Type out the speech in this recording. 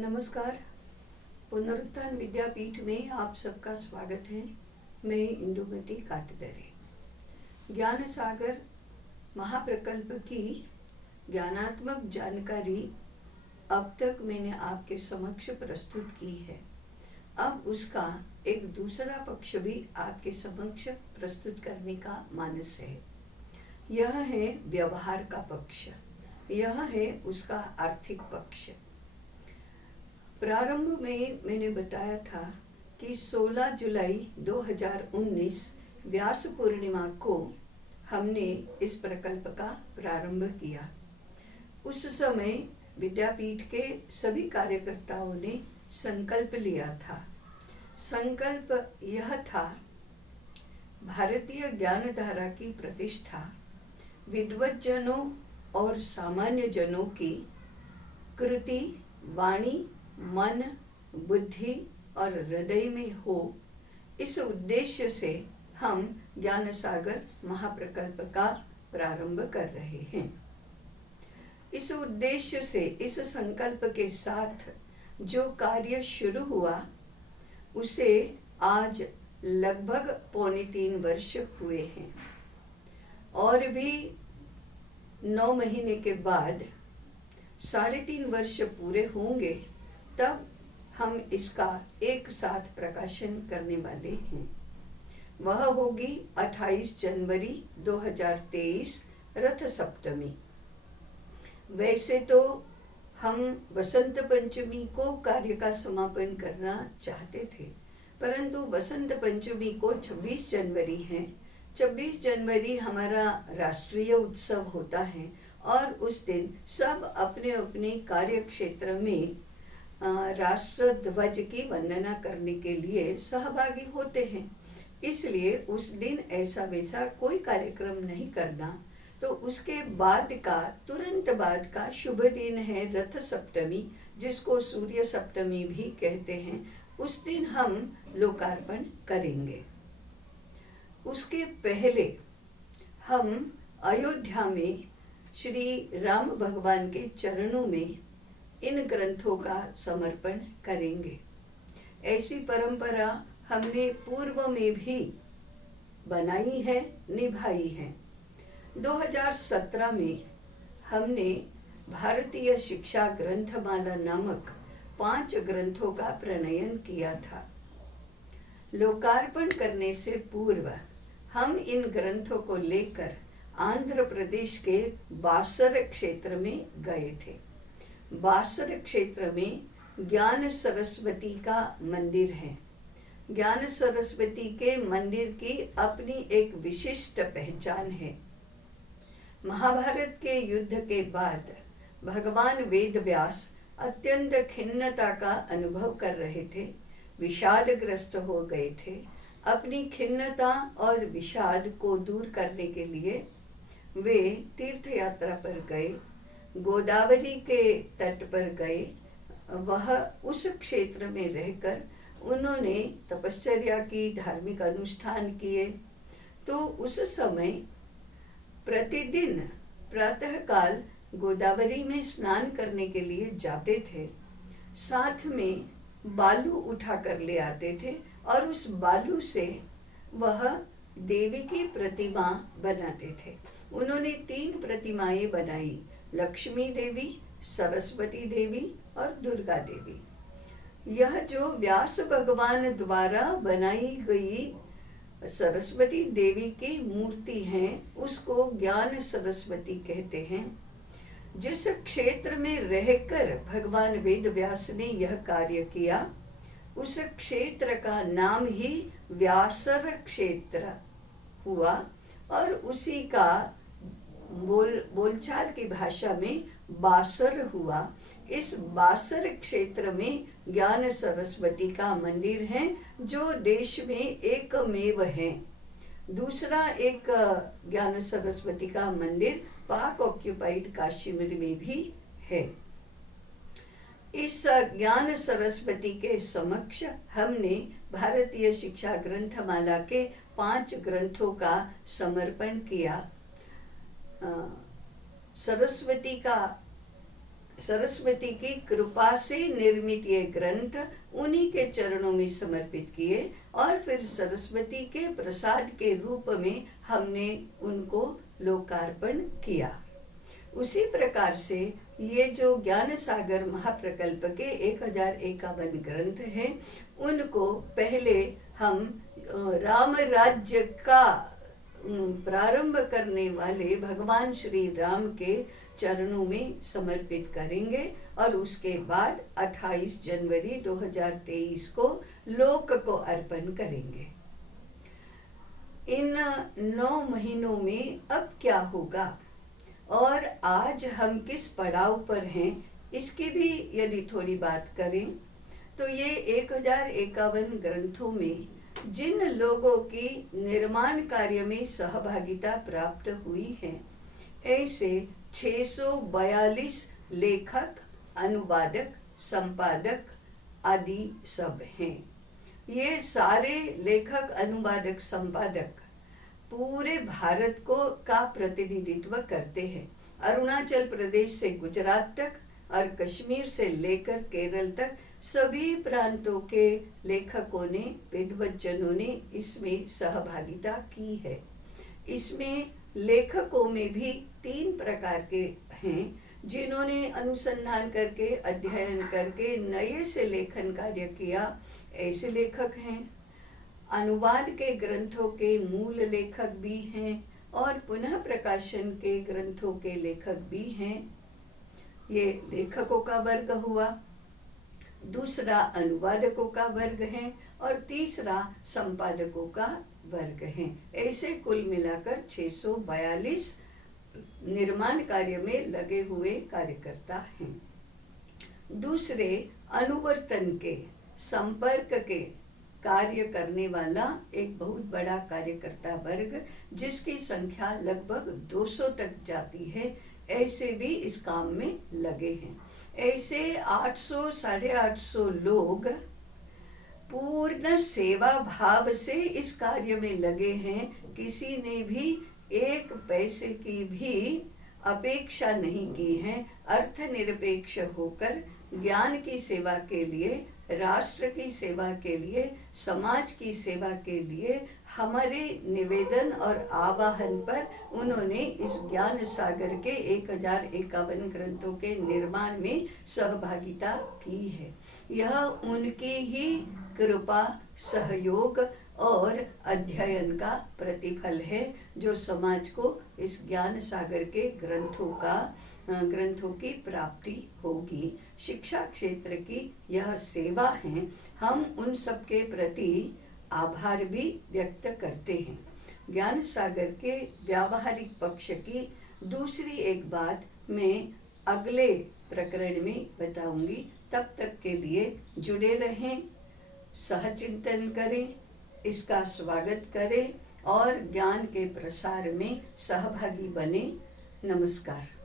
नमस्कार। पुनरुत्थान विद्यापीठ में आप सबका स्वागत है। मैं इंदुमती काटदरे। ज्ञान सागर महाप्रकल्प की ज्ञानात्मक जानकारी अब तक मैंने आपके समक्ष प्रस्तुत की है। अब उसका एक दूसरा पक्ष भी आपके समक्ष प्रस्तुत करने का मानस है। यह है व्यवहार का पक्ष, यह है उसका आर्थिक पक्ष। प्रारंभ में मैंने बताया था कि 16 जुलाई 2019 व्यास पूर्णिमा को हमने इस प्रकल्प का प्रारंभ किया। उस समय विद्यापीठ के सभी कार्यकर्ताओं ने संकल्प लिया था। संकल्प यह था, भारतीय ज्ञान धारा की प्रतिष्ठा विद्वज्जनों और सामान्य जनों की कृति, वाणी, मन, बुद्धि और हृदय में हो। इस उद्देश्य से हम ज्ञान सागर महाप्रकल्प का प्रारंभ कर रहे हैं। इस उद्देश्य से, इस संकल्प के साथ जो कार्य शुरू हुआ उसे आज लगभग 3.25 वर्ष हुए हैं और भी 9 महीने के बाद 3.5 वर्ष पूरे होंगे, तब हम इसका एक साथ प्रकाशन करने वाले हैं। वह होगी 28 जनवरी 2023 रथ सप्तमी। वैसे तो हम वसंत पंचमी को कार्य का समापन करना चाहते थे, परंतु वसंत पंचमी को 26 जनवरी है। 26 जनवरी हमारा राष्ट्रीय उत्सव होता है और उस दिन सब अपने अपने कार्य क्षेत्र में राष्ट्र ध्वज की वंदना करने के लिए सहभागी होते हैं। इसलिए उस दिन ऐसा वैसा कोई कार्यक्रम नहीं करना। तो उसके बाद का, तुरंत बाद का शुभ दिन है रथ सप्तमी, जिसको सूर्य सप्तमी भी कहते हैं। उस दिन हम लोकार्पण करेंगे। उसके पहले हम अयोध्या में श्री राम भगवान के चरणों में इन ग्रंथों का समर्पण करेंगे। ऐसी परंपरा हमने पूर्व में भी बनाई है, निभाई है। 2017 में हमने भारतीय शिक्षा ग्रंथमाला नामक 5 ग्रंथों का प्रणयन किया था। लोकार्पण करने से पूर्व हम इन ग्रंथों को लेकर आंध्र प्रदेश के बासर क्षेत्र में गए थे। बासर क्षेत्र में ज्ञान सरस्वती का मंदिर है। ज्ञान सरस्वती के मंदिर की अपनी एक विशिष्ट पहचान है। महाभारत के युद्ध के बाद भगवान वेद व्यास अत्यंत खिन्नता का अनुभव कर रहे थे, विषादग्रस्त हो गए थे। अपनी खिन्नता और विषाद को दूर करने के लिए वे तीर्थ यात्रा पर गए, गोदावरी के तट पर गए। वह उस क्षेत्र में रहकर उन्होंने तपश्चर्या की, धार्मिक अनुष्ठान किए। तो उस समय प्रतिदिन प्रातःकाल गोदावरी में स्नान करने के लिए जाते थे। साथ में बालू उठा कर ले आते थे और उस बालू से वह देवी की प्रतिमा बनाते थे। उन्होंने 3 प्रतिमाएं बनाई, लक्ष्मी देवी, सरस्वती देवी और दुर्गा देवी। यह जो व्यास भगवान द्वारा बनाई गई सरस्वती देवी की मूर्ति है, उसको ज्ञान सरस्वती कहते हैं। जिस क्षेत्र में रहकर भगवान वेद व्यास ने यह कार्य किया, उस क्षेत्र का नाम ही व्यासर क्षेत्र हुआ और उसी का बोलचाल की भाषा में बासर हुआ। इस बासर क्षेत्र में ज्ञान सरस्वती का मंदिर है, जो देश में एकमेव है। दूसरा एक ज्ञान सरस्वती का मंदिर पाक ऑक्युपाइड कश्मीर में भी है। इस ज्ञान सरस्वती के समक्ष हमने भारतीय शिक्षा ग्रंथमाला के 5 ग्रंथों का समर्पण किया। सरस्वती का सरस्वती की कृपा से निर्मित ये ग्रंथ उन्हीं के चरणों में समर्पित किए और फिर सरस्वती के प्रसाद के रूप में हमने उनको लोकार्पण किया। उसी प्रकार से ये जो ज्ञान सागर महाप्रकल्प के 1051 ग्रंथ हैं, उनको पहले हम राम राज्य का प्रारंभ करने वाले भगवान श्री राम के चरणों में समर्पित करेंगे और उसके बाद 28 जनवरी 2023 को लोक को अर्पण करेंगे। इन 9 महीनों में अब क्या होगा और आज हम किस पड़ाव पर हैं, इसकी भी यदि थोड़ी बात करें तो ये 1051 ग्रंथों में जिन लोगों की निर्माण कार्य में सहभागिता प्राप्त हुई है, ऐसे 642 लेखक, अनुवादक, संपादक आदि सब हैं। ये सारे लेखक, अनुवादक, संपादक पूरे भारत को का प्रतिनिधित्व करते हैं। अरुणाचल प्रदेश से गुजरात तक और कश्मीर से लेकर केरल तक सभी प्रांतों के लेखकों ने, विद्वज्जनों ने इसमें सहभागिता की है। इसमें लेखकों में भी 3 प्रकार के हैं, जिन्होंने अनुसंधान करके, अध्ययन करके नए से लेखन कार्य किया, ऐसे लेखक हैं। अनुवाद के ग्रंथों के मूल लेखक भी हैं और पुनः प्रकाशन के ग्रंथों के लेखक भी हैं। ये लेखकों का वर्ग हुआ। दूसरा अनुवादकों का वर्ग है और तीसरा संपादकों का वर्ग है। ऐसे कुल मिलाकर 642 निर्माण कार्य में लगे हुए कार्यकर्ता हैं। दूसरे अनुवर्तन के, संपर्क के कार्य करने वाला एक बहुत बड़ा कार्यकर्ता वर्ग, जिसकी संख्या लगभग 200 तक जाती है, ऐसे भी इस काम में लगे हैं। ऐसे 800 साढ़े 800 लोग पूर्ण सेवा भाव से इस कार्य में लगे हैं। किसी ने भी एक पैसे की भी अपेक्षा नहीं की है। अर्थनिरपेक्ष होकर ज्ञान की सेवा के लिए, राष्ट्र की सेवा के लिए, समाज की सेवा के लिए हमारे निवेदन और आवाहन पर उन्होंने इस ज्ञान सागर के 1051 ग्रंथों के निर्माण में सहभागिता की है। यह उनकी ही कृपा, सहयोग और अध्ययन का प्रतिफल है, जो समाज को इस ज्ञान सागर के ग्रंथों की प्राप्ति होगी। शिक्षा क्षेत्र की यह सेवा है। हम उन सब के प्रति आभार भी व्यक्त करते हैं। ज्ञान सागर के व्यावहारिक पक्ष की दूसरी एक बात मैं अगले प्रकरण में बताऊंगी। तब तक के लिए जुड़े रहें, सहचिंतन करें, इसका स्वागत करें और ज्ञान के प्रसार में सहभागी बने। नमस्कार।